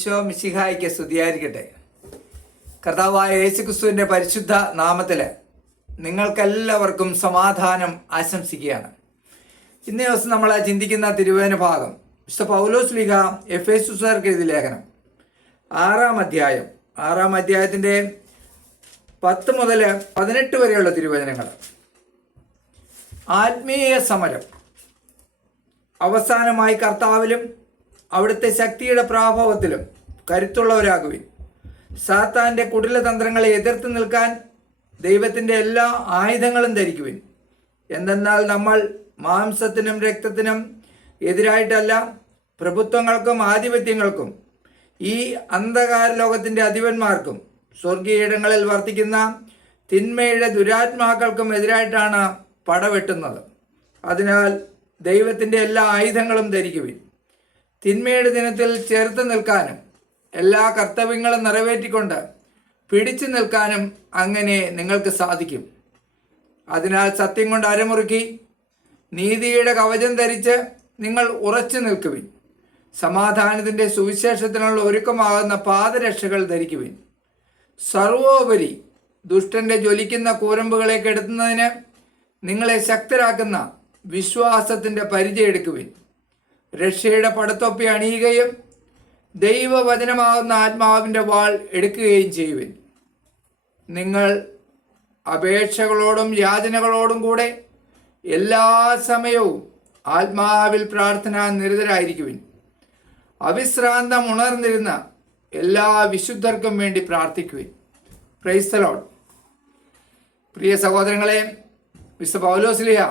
ഈശോ മിശിഹായ്ക്ക് സ്തുതിയായിരിക്കട്ടെ. കർത്താവായ യേശുക്രിസ്തുവിൻ്റെ പരിശുദ്ധ നാമത്തിൽ നിങ്ങൾക്കെല്ലാവർക്കും സമാധാനം ആശംസിക്കുകയാണ്. ഇന്നേ ദിവസം നമ്മൾ ചിന്തിക്കുന്ന തിരുവചന ഭാഗം വിശുദ്ധ പൗലോസ് ലീഗ എഫേസുകാർക്ക് എഴുതിയ ലേഖനം 6 അധ്യായത്തിൻ്റെ 10 മുതൽ 18 വരെയുള്ള തിരുവചനങ്ങൾ. ആത്മീയ സമരം. അവസാനമായി കർത്താവിലും അവിടുത്തെ ശക്തിയുടെ പ്രാഭവത്തിലും കരുത്തുള്ളവരാകുവിൻ. സാത്താൻ്റെ കുടിലതന്ത്രങ്ങളെ എതിർത്ത് നിൽക്കാൻ ദൈവത്തിൻ്റെ എല്ലാ ആയുധങ്ങളും ധരിക്കുവിൻ. എന്തെന്നാൽ നമ്മൾ മാംസത്തിനും രക്തത്തിനും എതിരായിട്ടല്ല, പ്രഭുത്വങ്ങൾക്കും ആധിപത്യങ്ങൾക്കും ഈ അന്ധകാര ലോകത്തിൻ്റെ അധിപന്മാർക്കും സ്വർഗീയയിടങ്ങളിൽ വർത്തിക്കുന്ന തിന്മയുടെ ദുരാത്മാക്കൾക്കും എതിരായിട്ടാണ് പടവെട്ടുന്നത്. അതിനാൽ ദൈവത്തിൻ്റെ എല്ലാ ആയുധങ്ങളും ധരിക്കുവിൻ. തിന്മയുടെ ദിനത്തിൽ ചേർത്ത് നിൽക്കാനും എല്ലാ കർത്തവ്യങ്ങളും നിറവേറ്റിക്കൊണ്ട് പിടിച്ചു നിൽക്കാനും അങ്ങനെ നിങ്ങൾക്ക് സാധിക്കും. അതിനാൽ സത്യം കൊണ്ട് അരമുറുക്കി നീതിയുടെ കവചം ധരിച്ച് നിങ്ങൾ ഉറച്ചു നിൽക്കുവിൻ. സമാധാനത്തിൻ്റെ സുവിശേഷത്തിനുള്ള ഒരുക്കമാകുന്ന പാദരക്ഷകൾ ധരിക്കുവിൻ. സർവോപരി ദുഷ്ടന്റെ ജ്വലിക്കുന്ന കൂരമ്പുകളെ കെടുത്തുന്നതിന് നിങ്ങളെ ശക്തരാക്കുന്ന വിശ്വാസത്തിൻ്റെ പരിചയം എടുക്കുവിൻ. രക്ഷയുടെ പടത്തൊപ്പി അണിയുകയും ദൈവവചനമാകുന്ന ആത്മാവിൻ്റെ വാൾ എടുക്കുകയും ചെയ്യുവിൻ. നിങ്ങൾ അപേക്ഷകളോടും യാചനകളോടും കൂടെ എല്ലാ സമയവും ആത്മാവിൽ പ്രാർത്ഥന നിരതരായിരിക്കുവിൻ. അവിശ്രാന്തം ഉണർന്നിരുന്ന എല്ലാ വിശുദ്ധർക്കും വേണ്ടി പ്രാർത്ഥിക്കുവിൻ. Praise the lord. പ്രിയ സഹോദരങ്ങളെ, വിശുദ്ധ പൗലോസ് ലീഗ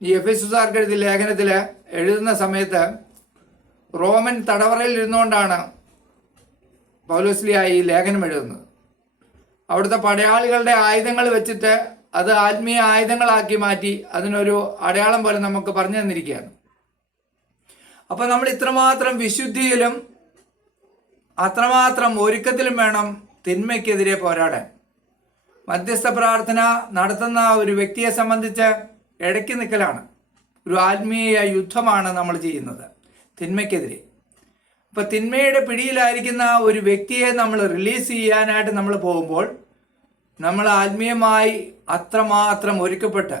ഈ എഫേസുകാർക്ക് എഴുതിയ ലേഖനത്തിൽ എഴുതുന്ന സമയത്ത് റോമൻ തടവറയിൽ ഇരുന്നുകൊണ്ടാണ് പൗലോസ് ലീഗ ഈ ലേഖനം എഴുതുന്നത്. അവിടുത്തെ പടയാളികളുടെ ആയുധങ്ങൾ വെച്ചിട്ട് അത് ആത്മീയ ആയുധങ്ങളാക്കി മാറ്റി അതിനൊരു അടയാളം പോലെ നമുക്ക് പറഞ്ഞു തന്നിരിക്കുകയാണ്. അപ്പം നമ്മൾ ഇത്രമാത്രം വിശുദ്ധിയിലും അത്രമാത്രം ഒരുക്കത്തിലും വേണം തിന്മയ്ക്കെതിരെ പോരാടാൻ. മധ്യസ്ഥ പ്രാർത്ഥന നടത്തുന്ന ഒരു വ്യക്തിയെ സംബന്ധിച്ച് ഇടയ്ക്ക് നിൽക്കലാണ്. ഒരു ആത്മീയ യുദ്ധമാണ് നമ്മൾ ചെയ്യുന്നത് തിന്മയ്ക്കെതിരെ. അപ്പോൾ തിന്മയുടെ പിടിയിലായിരിക്കുന്ന ഒരു വ്യക്തിയെ നമ്മൾ റിലീസ് ചെയ്യാനായിട്ട് നമ്മൾ പോകുമ്പോൾ നമ്മൾ ആത്മീയമായി അത്രമാത്രം ഒരുക്കപ്പെട്ട്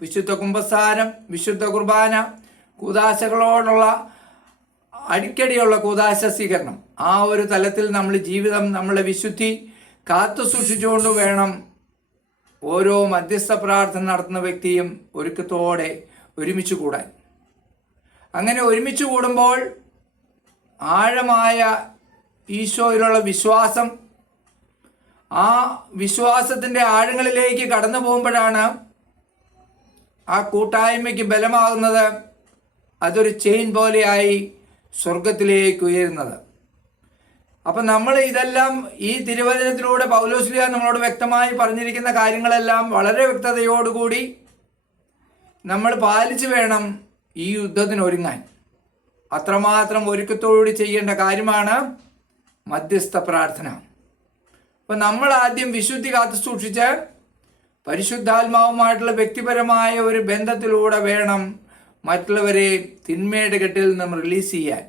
വിശുദ്ധ കുമ്പസാരം, വിശുദ്ധ കുർബാന, കൂദാശകളോടുള്ള അടിക്കടിയുള്ള കൂദാശ സ്വീകരണം, ആ ഒരു തലത്തിൽ നമ്മൾ ജീവിതം, നമ്മളെ വിശുദ്ധി കാത്തു സൂക്ഷിച്ചുകൊണ്ട് വേണം ഓരോ മധ്യസ്ഥ പ്രാർത്ഥന നടത്തുന്ന വ്യക്തിയും ഒരുക്കത്തോടെ ഒരുമിച്ച് കൂടാൻ. അങ്ങനെ ഒരുമിച്ച് കൂടുമ്പോൾ ആഴമായ ഈശോയിലുള്ള വിശ്വാസം, ആ വിശ്വാസത്തിൻ്റെ ആഴങ്ങളിലേക്ക് കടന്നു പോകുമ്പോഴാണ് ആ കൂട്ടായ്മയ്ക്ക് ബലമാകുന്നത്. അതൊരു ചെയിൻ പോലെയായി സ്വർഗത്തിലേക്ക് ഉയരുന്നത്. അപ്പം നമ്മൾ ഇതെല്ലാം ഈ തിരുവചനത്തിലൂടെ പൗലോസ് ലീഗ നമ്മളോട് വ്യക്തമായി പറഞ്ഞിരിക്കുന്ന കാര്യങ്ങളെല്ലാം വളരെ വ്യക്തതയോടുകൂടി നമ്മൾ പാലിച്ചു വേണം ഈ യുദ്ധത്തിന് ഒരുങ്ങാൻ. അത്രമാത്രം ഒരുക്കത്തോടുകൂടി ചെയ്യേണ്ട കാര്യമാണ് മധ്യസ്ഥ പ്രാർത്ഥന. അപ്പം നമ്മൾ ആദ്യം വിശുദ്ധി കാത്തു സൂക്ഷിച്ച് പരിശുദ്ധാത്മാവുമായിട്ടുള്ള വ്യക്തിപരമായ ഒരു ബന്ധത്തിലൂടെ വേണം മറ്റുള്ളവരെ തിന്മയുടെ കെട്ടിൽ നിന്നും റിലീസ് ചെയ്യാൻ.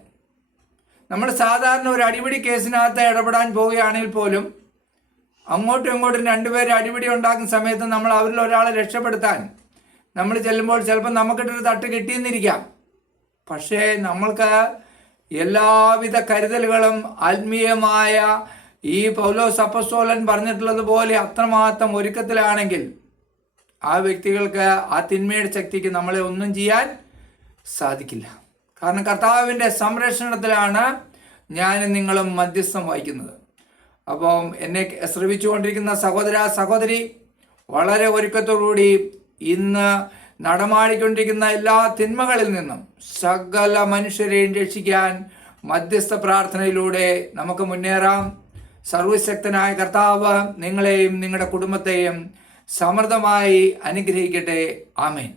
നമ്മൾ സാധാരണ ഒരു അടിപിടി കേസിനകത്ത് ഇടപെടാൻ പോവുകയാണെങ്കിൽ പോലും അങ്ങോട്ടും ഇങ്ങോട്ടും രണ്ടുപേരും അടിപിടി ഉണ്ടാക്കുന്ന സമയത്ത് നമ്മൾ അവരിൽ ഒരാളെ രക്ഷപ്പെടുത്താൻ നമ്മൾ ചെല്ലുമ്പോൾ ചിലപ്പോൾ നമുക്കിട്ടൊരു തട്ട് കിട്ടിയെന്നിരിക്കാം. പക്ഷേ നമ്മൾക്ക് എല്ലാവിധ കരുതലുകളും ആത്മീയമായ ഈ പൗലോസ് അപ്പോസ്തലൻ പറഞ്ഞിട്ടുള്ളത് പോലെ അത്രമാത്രം ഒരുക്കത്തിലാണെങ്കിൽ ആ വ്യക്തികൾക്ക് ആ തിന്മയുടെ ശക്തിക്ക് നമ്മളെ ഒന്നും ചെയ്യാൻ സാധിക്കില്ല. കാരണം കർത്താവിൻ്റെ സംരക്ഷണത്തിലാണ് ഞാനും നിങ്ങളും മധ്യസ്ഥം വഹിക്കുന്നത്. അപ്പം എന്നെ ശ്രമിച്ചുകൊണ്ടിരിക്കുന്ന സഹോദര സഹോദരി, വളരെ ഒരുക്കത്തോടുകൂടി ഇന്ന് നടമാടിക്കൊണ്ടിരിക്കുന്ന എല്ലാ തിന്മകളിൽ നിന്നും സകല മനുഷ്യരെയും രക്ഷിക്കാൻ മധ്യസ്ഥ പ്രാർത്ഥനയിലൂടെ നമുക്ക് മുന്നേറാം. സർവശക്തനായ കർത്താവ് നിങ്ങളെയും നിങ്ങളുടെ കുടുംബത്തെയും സമൃദ്ധമായി അനുഗ്രഹിക്കട്ടെ. ആമേൻ.